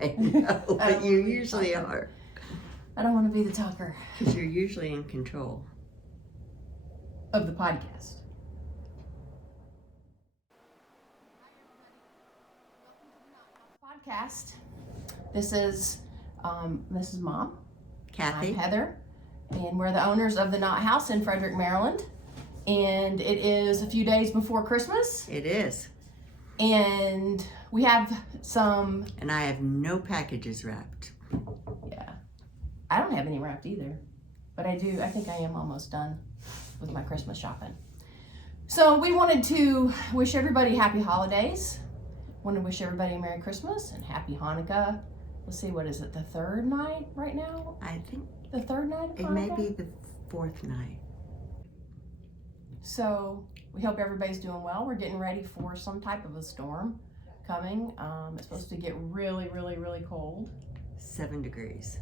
I know, but you usually are. I don't want to be the talker. Because you're usually in control. Of the podcast. Podcast. This is Mom. Cathy. I'm Heather, and we're the owners of the Knot House in Frederick, Maryland. And it is a few days before Christmas. It is. And we have some. And I have no packages wrapped. Yeah. I don't have any wrapped either. But I think I am almost done with my Christmas shopping. So we wanted to wish everybody happy holidays. Want to wish everybody a Merry Christmas and Happy Hanukkah. Let's see, what is it, the third night right now? I think The third night of Hanukkah? it may be the fourth night. So we hope everybody's doing well. We're getting ready for some type of a storm coming. It's supposed to get really, really, really cold. 7 degrees.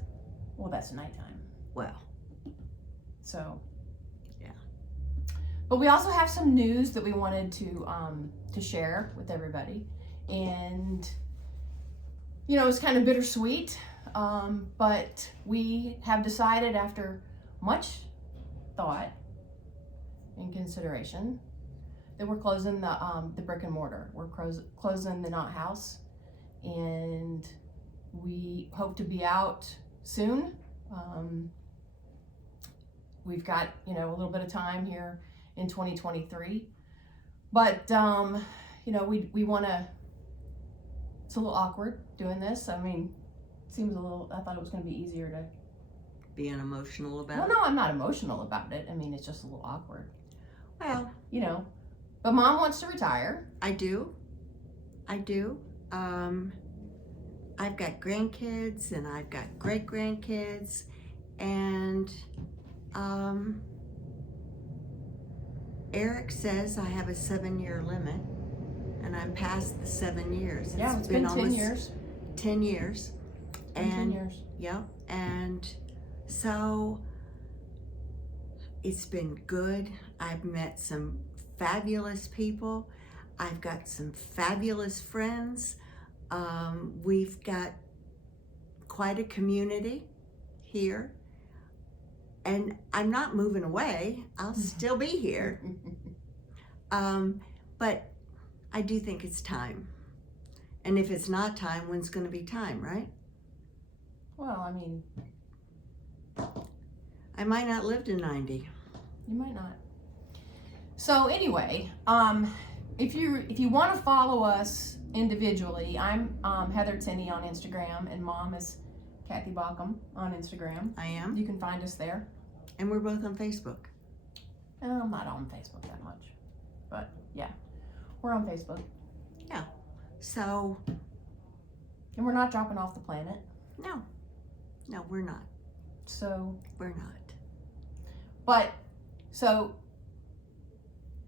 Well, that's nighttime. Well. So. Yeah. But we also have some news that we wanted to share with everybody. And, you know, it's kind of bittersweet. But we have decided after much thought and consideration that we're closing the brick and mortar. We're closing the Knot House, and we hope to be out soon. We've got, you know, a little bit of time here in 2023, but you know, we want to. It's a little awkward doing this. I mean, it seems a little. I thought it was going to be easier to. Being emotional about Well, no, I'm not emotional about it. I mean, it's just a little awkward. Well, you know, but Mom wants to retire. I do. I've got grandkids and I've got great grandkids, and Eric says I have a 7-year limit, and I'm past the 7 years. Yeah, it's been 10 years. 10 years. And 10 years. Yep. And so it's been good. I've met some fabulous people. I've got some fabulous friends. We've got quite a community here. And I'm not moving away. I'll still be here. But I do think it's time. And if it's not time, when's going to be time, right? Well, I mean, I might not live to 90. you might not. So anyway, if you want to follow us individually, I'm Heather Tinney on Instagram, and Mom is Cathy Baucom on Instagram. I am. You can find us there. And we're both on Facebook. I'm not on Facebook that much, but yeah, we're on Facebook. Yeah. So. And we're not dropping off the planet. No. No, we're not. So. We're not. But, so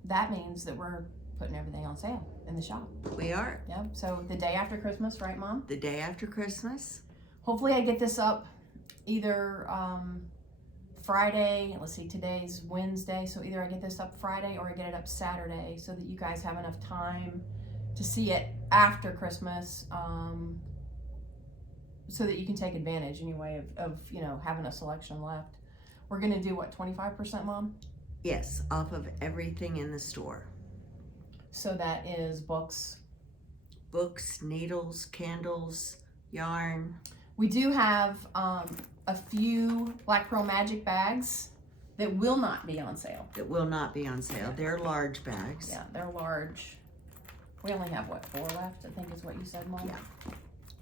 that means that we're putting everything on sale in the shop. We are. Yep. So the day after Christmas, right, Mom? The day after Christmas. Hopefully I get this up either Friday. Let's see, today's Wednesday. So either I get this up Friday or I get it up Saturday so that you guys have enough time to see it after Christmas, so that you can take advantage anyway of you know, having a selection left. We're going to do what, 25%, Mom? Yes, off of everything in the store. So that is books. Books, needles, candles, yarn. We do have a few Black Pearl Magic bags that will not be on sale. That will not be on sale. They're large bags. Yeah, they're large. We only have, what, 4 left, I think is what you said, Mom? Yeah.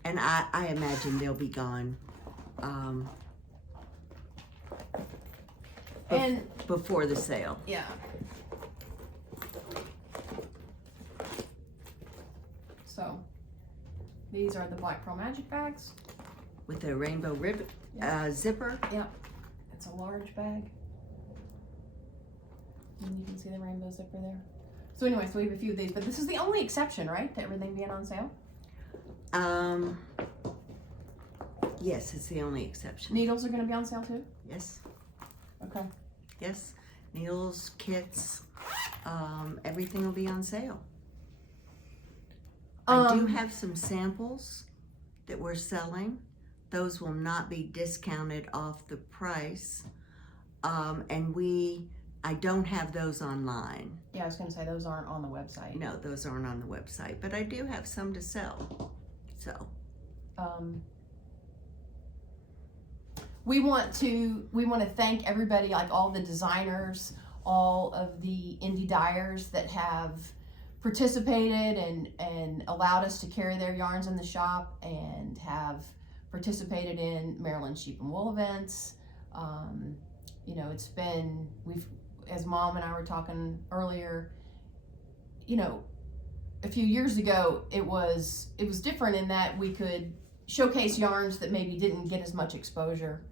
And I imagine they'll be gone and before the sale. yeah. So these are the Black Pearl Magic bags. With a rainbow zipper. Yep. It's a large bag. And you can see the rainbow zipper there. So anyway, so we have a few of these, but this is the only exception, right? To everything being on sale? Yes, it's the only exception. Needles are going to be on sale too? Yes. Okay. Yes. Needles, kits, everything will be on sale. I do have some samples that we're selling. Those will not be discounted off the price. And I don't have those online. Yeah, I was going to say those aren't on the website. No, those aren't on the website, but I do have some to sell. So we want to thank everybody, like all the designers, all of the indie dyers that have participated and allowed us to carry their yarns in the shop, and have participated in Maryland Sheep and Wool events. You know, it's been, as Mom and I were talking earlier, you know, a few years ago, it was different in that we could showcase yarns that maybe didn't get as much exposure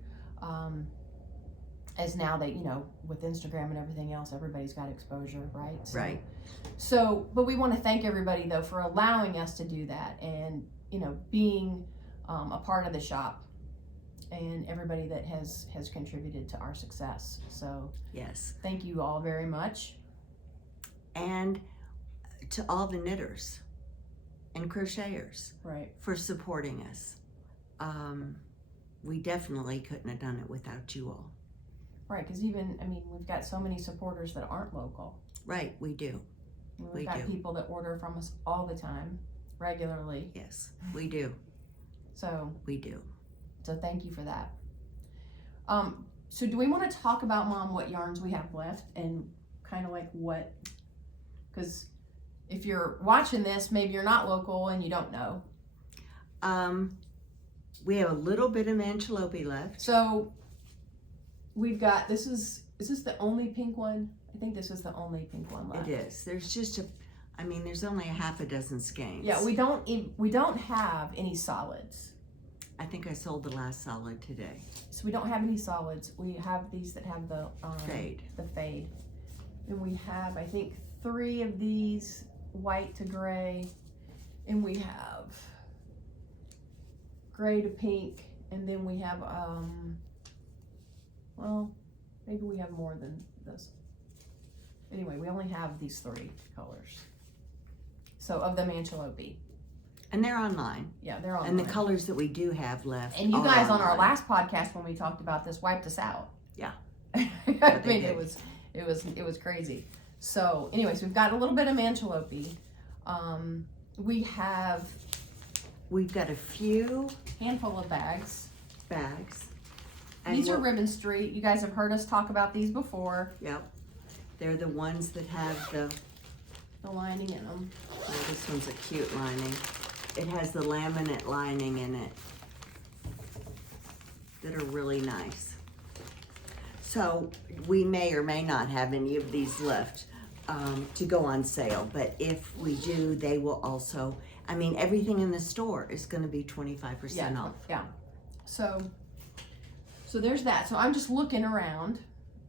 as now that, you know, with Instagram and everything else, everybody's got exposure, right? right. So, but we want to thank everybody though for allowing us to do that, and, you know, being a part of the shop, and everybody that has contributed to our success. So Yes. thank you all very much. And to all the knitters and crocheters Right. for supporting us. We definitely couldn't have done it without you all. Right, because even, I mean, we've got so many supporters that aren't local. Right, we do. We've We got do. people that order from us all the time, regularly. Yes, we do. So We do. thank you for that. So do we want to talk about, Mom, what yarns we have left, and kind of like what, because if you're watching this, maybe you're not local and you don't know. We have a little bit of Manchalope left. So we've got, is this the only pink one? I think this is the only pink one left. It is. There's just there's only a half a dozen skeins. Yeah, we don't have any solids. I think I sold the last solid today. So we don't have any solids. We have these that have the Fade. The fade. And we have, I think, 3 of these white to gray, and we have gray to pink, and then we have well, maybe we have more than this. Anyway, we only have these 3 colors. So of the Manchalope. And they're online. Yeah, they're online. And the colors that we do have left. And you are guys on our online. last podcast when we talked about this wiped us out. Yeah. I they mean, did. it was crazy. So anyways, we've got a little bit of Manchalope. We've got a few Handful of bags. bags. And These are we'll- Ribbon Street. You guys have heard us talk about these before. Yep. They're the ones that have The lining in them. oh, this one's a cute lining. It has the laminate lining in it that are really nice. So we may or may not have any of these left to go on sale, but if we do, they will also, everything in the store is gonna be 25% off. Yeah. So there's that. So I'm just looking around,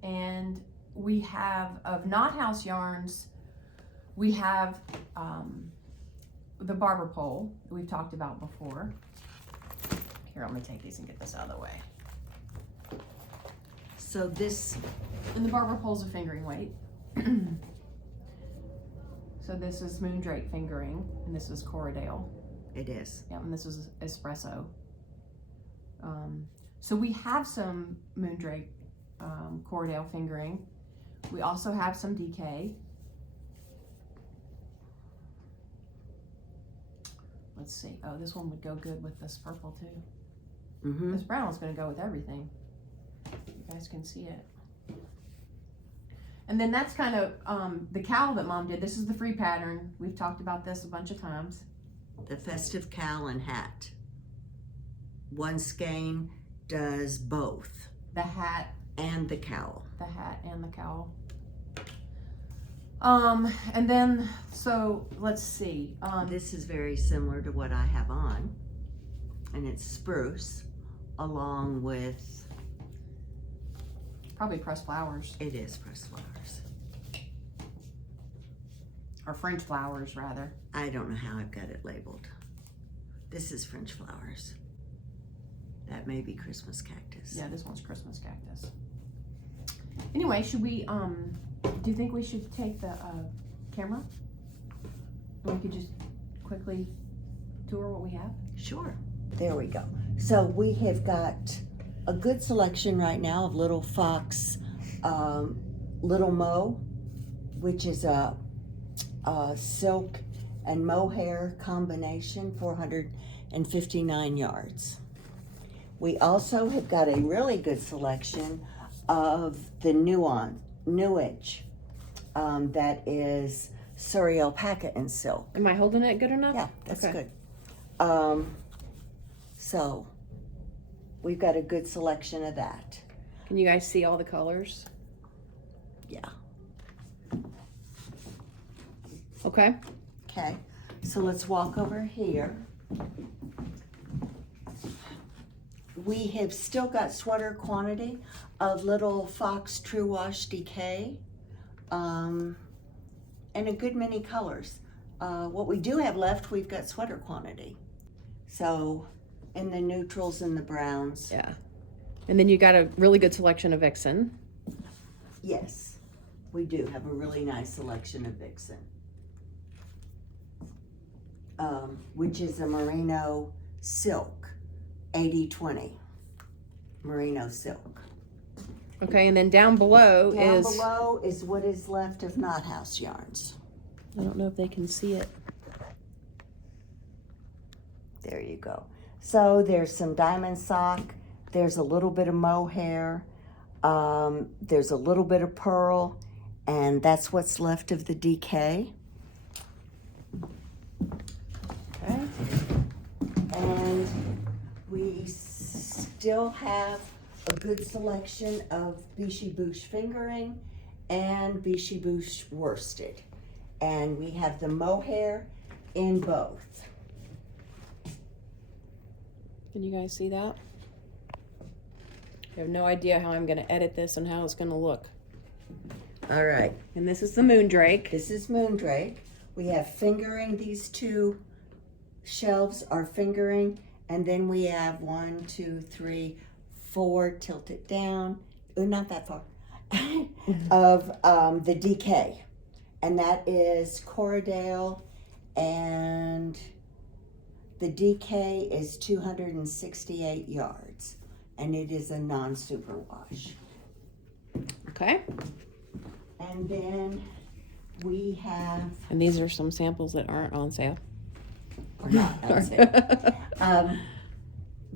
and we have, of Knot House yarns, we have the barber pole that we've talked about before. Here, I'm gonna take these and get this out of the way. So this, And the barber pole's a fingering weight. So this is Moondrake fingering, and this is Corradale. it is. Yeah, and this is espresso. So we have some Moondrake Corradale fingering. We also have some DK. Let's see. Oh, this one would go good with this purple too. Mm-hmm. This brown is going to go with everything. You guys can see it. And then that's kind of the cowl that Mom did. This is the free pattern. We've talked about this a bunch of times. The festive cowl and hat. One skein does both, The hat, and the cowl. the hat and the cowl. And then, so let's see. This is very similar to what I have on, and it's spruce, along with, Probably pressed flowers, it is pressed flowers. or French flowers rather. I don't know how I've got it labeled. This is French flowers. That may be Christmas cactus. Yeah, this one's Christmas cactus. Anyway, should we, do you think we should take the camera? And we could just quickly tour what we have? Sure. There we go. So we have got a good selection right now of Little Fox, Little Mo, which is a silk and mohair combination, 459 yards. We also have got a really good selection of the Newage, that is Surrey alpaca and silk. Am I holding it good enough? Yeah, that's Okay. good. So we've got a good selection of that. Can you guys see all the colors? Yeah. Okay. Okay, so let's walk over here. We have still got sweater quantity of Little Fox True Wash Decay, and a good many colors. What we do have left, we've got sweater quantity. So, in the neutrals and the browns. Yeah. And then you got a really good selection of Vixen. Yes, we do have a really nice selection of Vixen. Which is a merino silk, 80/20 merino silk. Okay, and then down below Down below is what is left of Knot House yarns. I don't know if they can see it. There you go. So there's some diamond sock, there's a little bit of mohair, there's a little bit of pearl, and that's what's left of the DK. Okay. And we still have a good selection of Vichy Bouche fingering and Vichy Bouche worsted. And we have the mohair in both. Can you guys see that? I have no idea how I'm going to edit this and how it's going to look. All right, And this is the Moondrake. this is Moondrake. We have fingering, these two shelves are fingering, and then we have 1, 2, 3, 4, tilt it down, not that far, of the DK. And that is Corriedale, and the DK is 268 yards, and it is a non-superwash. Okay. And then we have, And these are some samples that aren't on sale. or not, I would say.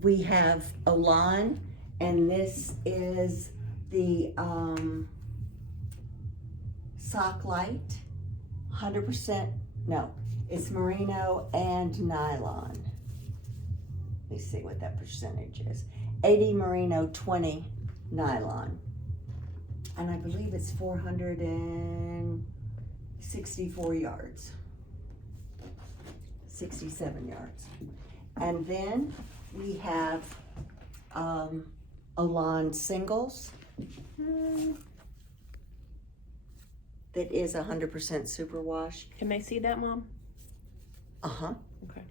We have Elan, and this is the sock light, 100%, no, it's merino and nylon. Let me see what that percentage is. 80 merino, 20 nylon. And I believe it's 464 yards. 67 yards. And then we have Elan singles. That is 100% superwash. Can they see that, Mom? Uh-huh. Okay.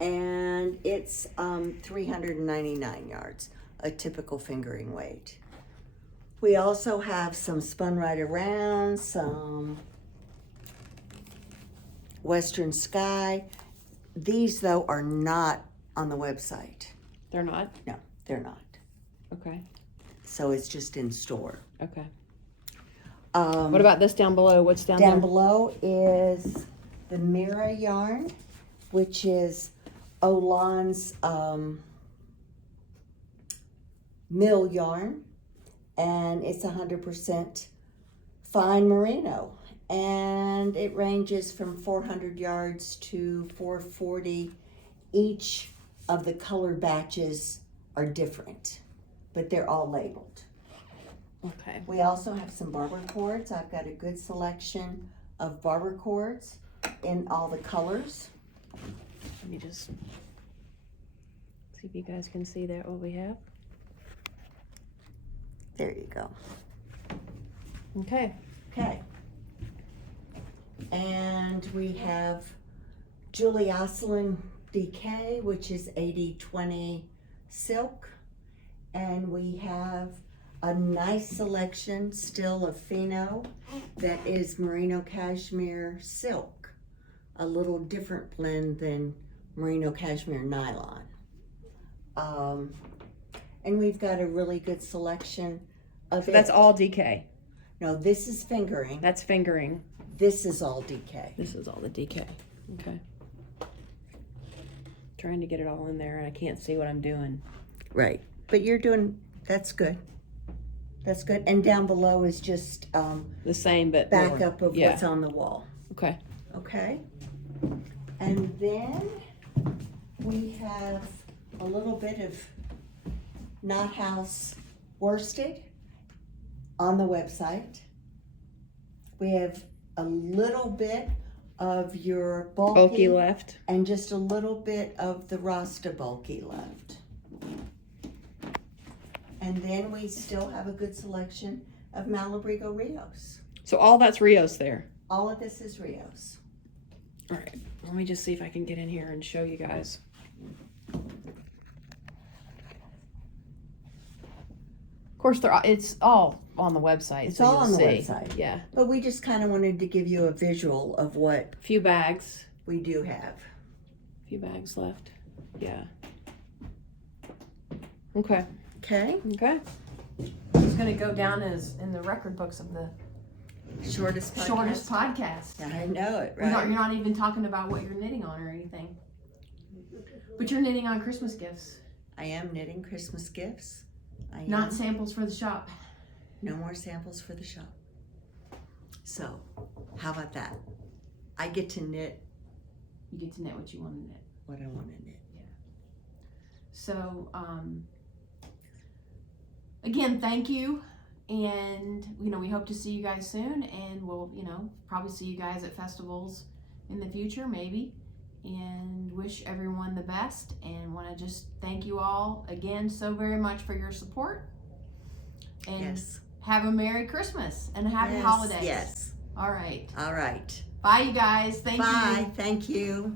And it's 399 yards, a typical fingering weight. We also have some spun right around, some Western Sky. These, though, are not on the website. They're not? No, they're not. Okay. So it's just in store. Okay. What about this down below? What's down Down there? below is the Mira yarn, which is Olan's mill yarn, and it's 100% fine merino, and it ranges from 400 yards to 440. Each of the color batches are different, but they're all labeled. Okay. We also have some barber cords. I've got a good selection of barber cords in all the colors. Let me just see if you guys can see that, what we have. There you go. Okay. Okay. And we have Julie Oslin DK, which is 80/20 silk. And we have a nice selection still of Fino that is merino cashmere silk. A little different blend than merino cashmere nylon. And we've got a really good selection of So that's all DK. No, this is fingering. That's fingering. This is all DK. This is all the DK. Okay. Trying to get it all in there and I can't see what I'm doing. Right. But you're doing, that's good. That's good. And down below is just The same, but backup more. of Yeah. what's on the wall. Okay. Okay. And then we have a little bit of Knot House worsted on the website. We have a little bit of your Bulky left. and just a little bit of the Rasta bulky left. And then we still have a good selection of Malabrigo Rios. So all that's Rios there. All of this is Rios. All right. Let me just see if I can get in here and show you guys. Of course, it's all on the website. It's so all you'll on the see. website. Yeah. But we just kind of wanted to give you a visual of what A few bags. we do have. A few bags left. Yeah. Okay. Okay? Okay. It's going to go down as in the record books of the Shortest podcast. shortest podcast. I know it, You're right? not even talking about what you're knitting on or anything. But you're knitting on Christmas gifts, I am knitting Christmas gifts. I am. not samples for the shop. No more samples for the shop. So, how about that? I get to knit You get to knit what you want to knit. what I want to knit. So, again, thank you. And, we hope to see you guys soon. And we'll, probably see you guys at festivals in the future, maybe. And wish everyone the best. And want to just thank you all again so very much for your support. And Yes. have a Merry Christmas and a Happy Yes, Holidays. Yes. All right. All right. Bye, you guys. Thank you. Bye. Thank you.